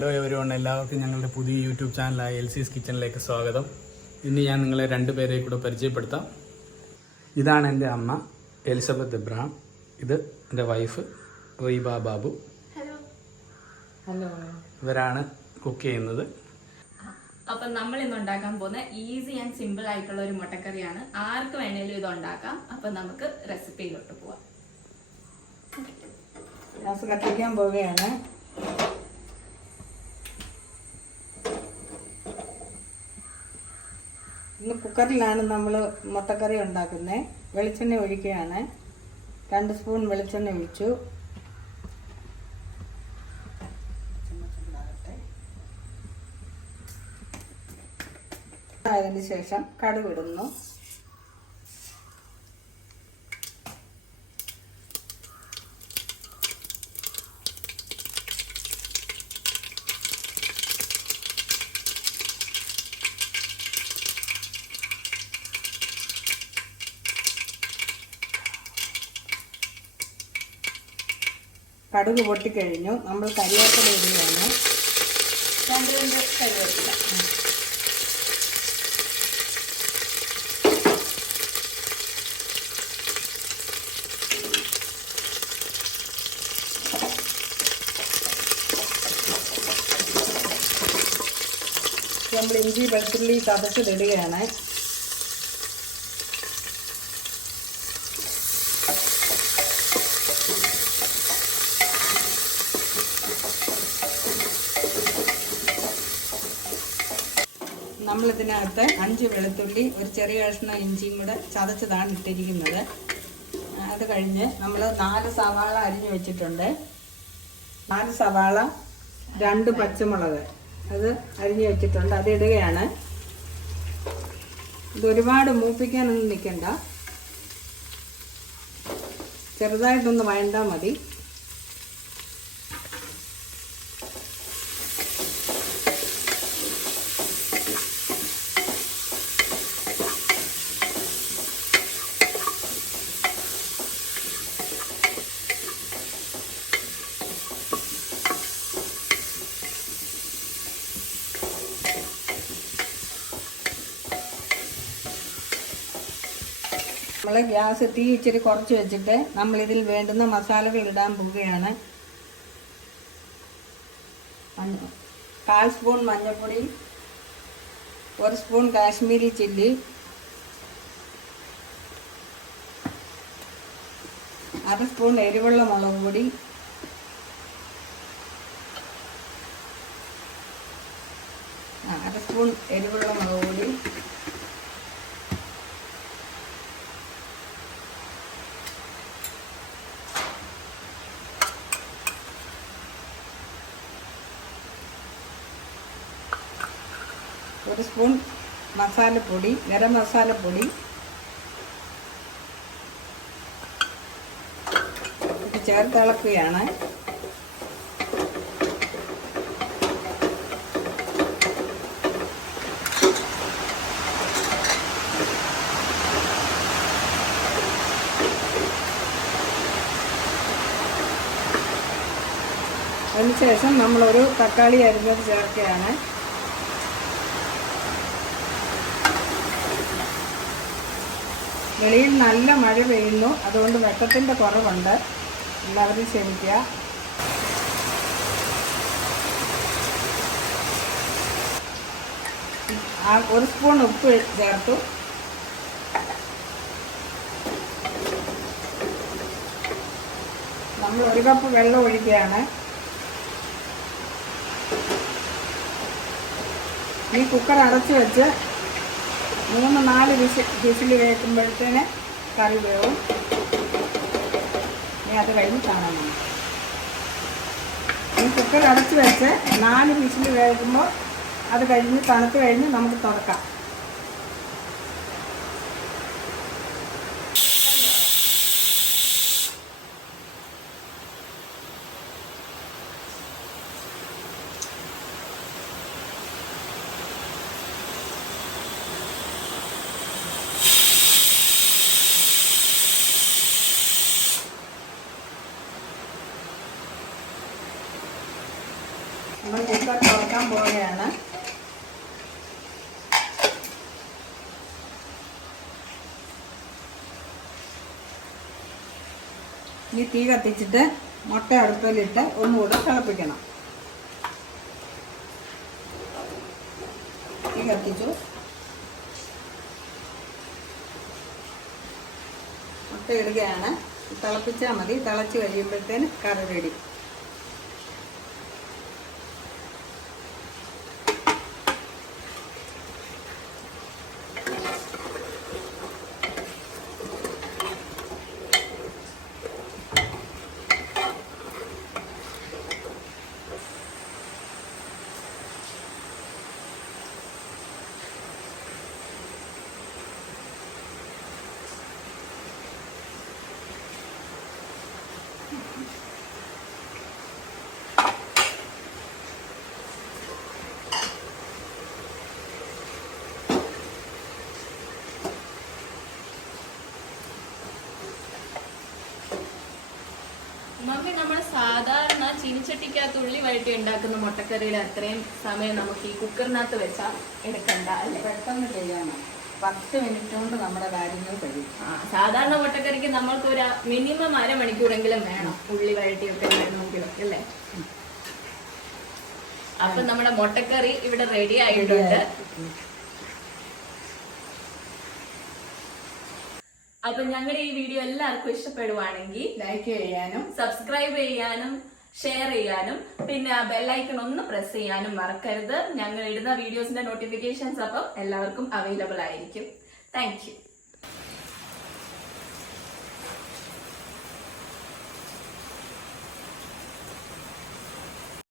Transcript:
Hello everyone, എല്ലാവർക്കും ഞങ്ങളുടെ പുതിയ യൂട്യൂബ് ചാനലായ എൽസീസ് കിച്ചണിലേക്ക് സ്വാഗതം. ഇന്ന് ഞാൻ നിങ്ങളെ രണ്ടുപേരെ കൂടെ പരിചയപ്പെടുത്താം. ഇതാണ് എൻ്റെ അമ്മ എലിസബത്ത് ഇബ്രഹാം. ഇത് എൻ്റെ വൈഫ് റീബ ബാബു. ഹലോ. ഇവരാണ് കുക്ക് ചെയ്യുന്നത്. അപ്പം നമ്മൾ ഇന്ന് ഉണ്ടാക്കാൻ പോകുന്ന ഈസി ആൻഡ് സിമ്പിൾ ആയിട്ടുള്ള ഒരു മുട്ടക്കറിയാണ്. ആർക്ക് വേണേലും ഇത് ഉണ്ടാക്കാം. അപ്പം നമുക്ക് റെസിപ്പിയിലോട്ട് പോവാം. ഗ്യാസ് കത്തിക്കാൻ പോവുകയാണ്. ഇന്ന് കുക്കറിലാണ് നമ്മൾ മുട്ടക്കറി ഉണ്ടാക്കുന്നത്. വെളിച്ചെണ്ണ ഒഴിക്കുകയാണ്. 2 സ്പൂൺ വെളിച്ചെണ്ണ ഒഴിച്ചു. അതിന് ശേഷം കടുക് ഇടുന്നു. കടുക് പൊട്ടിക്കഴിഞ്ഞു. നമ്മൾ കരിവേപ്പില ഇടുകയാണ്. 2 കറിവേപ്പില. നമ്മൾ ഇഞ്ചി വെളുത്തുള്ളി ചതച്ചിടുകയാണ്. നമ്മളിതിനകത്ത് 5 വെളുത്തുള്ളി, ഒരു ചെറിയ കഷ്ണം ഇഞ്ചിയും കൂടെ ചതച്ചതാണ് ഇട്ടിരിക്കുന്നത്. അത് കഴിഞ്ഞ് നമ്മൾ 4 സവാള അരിഞ്ഞു വെച്ചിട്ടുണ്ട്. 4 സവാള, 2 പച്ചമുളക് അത് അരിഞ്ഞു വെച്ചിട്ടുണ്ട്. അത് ഇടുകയാണ്. ഇത് ഒരുപാട് മൂപ്പിക്കാനൊന്നും നിൽക്കണ്ട, ചെറുതായിട്ടൊന്ന് വഴണ്ടാൽ മതി. നമ്മൾ ഗ്യാസ് തീ ഇച്ചിരി കുറച്ച് വെച്ചിട്ട് നമ്മളിതിൽ വേണ്ടുന്ന മസാലകൾ ഇടാൻ പോവുകയാണ്. 1/4 സ്പൂൺ മഞ്ഞൾപ്പൊടി, 1 സ്പൂൺ കാശ്മീരി ചില്ലി, 1/2 സ്പൂൺ എരിവുള്ള മുളക് പൊടി, 1/2 സ്പൂൺ എരിവുള്ള മുളക് പൊടി, ഒരു സ്പൂൺ മസാലപ്പൊടി, ഗരം മസാലപ്പൊടി ഇത് ചേർത്ത് ഇളക്കുകയാണ്. അതിനുശേഷം നമ്മളൊരു തക്കാളി അരിഞ്ഞത് ചേർക്കുകയാണ്. വെളിയിൽ നല്ല മഴ പെയ്യുന്നു, അതുകൊണ്ട് വെട്ടത്തിൻ്റെ കുറവുണ്ട്, എല്ലാവരും ക്ഷമിക്കുക. ഒരു സ്പൂൺ ഉപ്പ് ചേർത്തു. നമ്മൾ 1 കപ്പ് വെള്ളം ഒഴിക്കുകയാണ്. ഈ കുക്കർ അടച്ചു വെച്ച് 3-4 വിസിൽ വേക്കുമ്പോഴത്തേന് കറി വേവും. ഇനി അത് കഴിഞ്ഞ് കാണാൻ മതി. ഈ കുക്കർ അടച്ച് വെച്ച് 4 വിസിൽ വേകുമ്പോൾ അത് കഴിഞ്ഞ് തണുത്ത് കഴിഞ്ഞ് നമുക്ക് തുറക്കാം. നമ്മൾ കുക്കർ തുറക്കാൻ പോവുകയാണ്. ഈ തീ കത്തിച്ചിട്ട് മുട്ട അടുപ്പിലിട്ട് ഒന്നുകൂടെ തിളപ്പിക്കണം. തീ കത്തിച്ചു. മുട്ട ഇടുകയാണ്. തിളപ്പിച്ചാൽ മതി. തിളച്ച് കഴിയുമ്പോഴത്തേന് കറി റെഡി. മമ്മി, നമ്മൾ സാധാരണ ചീനിച്ചട്ടിക്കകത്ത് ഉള്ളി വഴറ്റി ഉണ്ടാക്കുന്ന മുട്ടക്കറിയുടെ അത്രയും സമയം നമുക്ക് ഈ കുക്കറിനകത്ത് വെച്ചാൽ എടുക്കണ്ട അല്ലേ? പെട്ടെന്ന് ചെയ്യണം. 10 മിനിറ്റ് കൊണ്ട് നമ്മുടെ കാര്യങ്ങൾ കഴിയും. സാധാരണ മുട്ടക്കറിക്ക് നമ്മൾക്ക് ഒരു മിനിമം അരമണിക്കൂറെങ്കിലും വേണം ഉള്ളി വഴറ്റിയൊക്കെ വേണമെങ്കിലൊക്കെ അല്ലേ? അപ്പൊ നമ്മുടെ മുട്ടക്കറി ഇവിടെ റെഡി ആയിട്ടുണ്ട്. അപ്പൊ ഞങ്ങളുടെ ഈ വീഡിയോ എല്ലാവർക്കും ഇഷ്ടപ്പെടുവാണെങ്കിൽ ലൈക്ക് ചെയ്യാനും സബ്സ്ക്രൈബ് ചെയ്യാനും ഷെയർ ചെയ്യാനും പിന്നെ ആ ബെല്ലൈക്കൺ ഒന്ന് പ്രസ് ചെയ്യാനും മറക്കരുത്. ഞങ്ങൾ ഇടുന്ന വീഡിയോസിന്റെ നോട്ടിഫിക്കേഷൻസ് അപ്പം എല്ലാവർക്കും അവൈലബിൾ ആയിരിക്കും. Thank you.